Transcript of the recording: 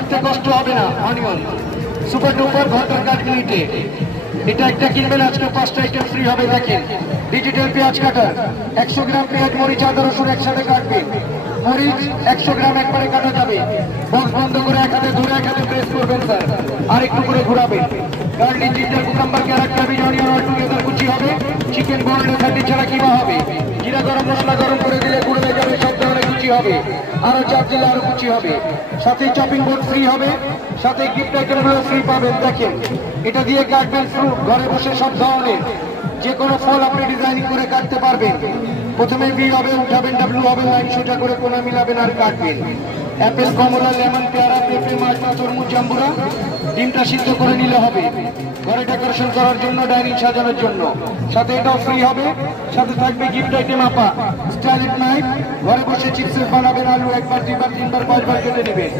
কাটতে কষ্ট হবে না। অনিয়ন সুপার ডুপার ভর্তার কাঠমিনিটে এটা একটা কিনবেন আজকে 5টা আইটেম ফ্রি হবে। দেখেন ডিজিটাল পেঁয়াজ কাটার 100 গ্রাম পেঁয়াজ মরিচ আদা রসুন একসাথে কাটবেন। মরিচ 100 গ্রাম একবারে কাটা যাবে। বক্স বন্ধ করে এক হাতে ধরে এক হাতে প্রেস করবেন স্যার, আর একটু করে ঘোরাবেন। Garlic ginger cucumber carrot cabbage onion all together কুচি হবে। চিকেন বোনলেস হাড্ডি ছাড়া কিমা হবে। জিরা গরম মশলা গরম করে দিলে গুঁড়ো হয়ে যাবে, সব ধরনের কুচি হবে। আরো চাপ দিলে আরো কুচি হবে। সাথে চপিং বোর্ড ফ্রি হবে, সাথে গিফট আইটেমগুলো ফ্রি পাবেন। দেখেন এটা দিয়ে কাটবেন ফ্রুট, ঘরে বসে সব ধরনের যে কোনো ফল আপনি ডিজাইনিং করে কাটতে পারবেন। প্রথমে বি হবে, উঠাবেন, ডাব্লিউ হবে, লাইন সোজা করে কোনা মিলাবেন আর কাটবেন। অ্যাপেল কমলা লেমন পেয়ারা পেঁপে মালটা তরমুজ জাম্বুরা ডিমটা সিদ্ধ করে নিলে হবে। ঘরে ডেকোরেশন করার জন্য, ডাইনিং সাজানোর জন্য। সাথে এটাও ফ্রি হবে, সাথে থাকবে গিফট আইটেম আপা স্টাইলিশ নাইফ। ঘরে বসে চিপস বানাবেন, আলু 1 বার 2 বার 3 বার 5 বার কেটে নেবেন।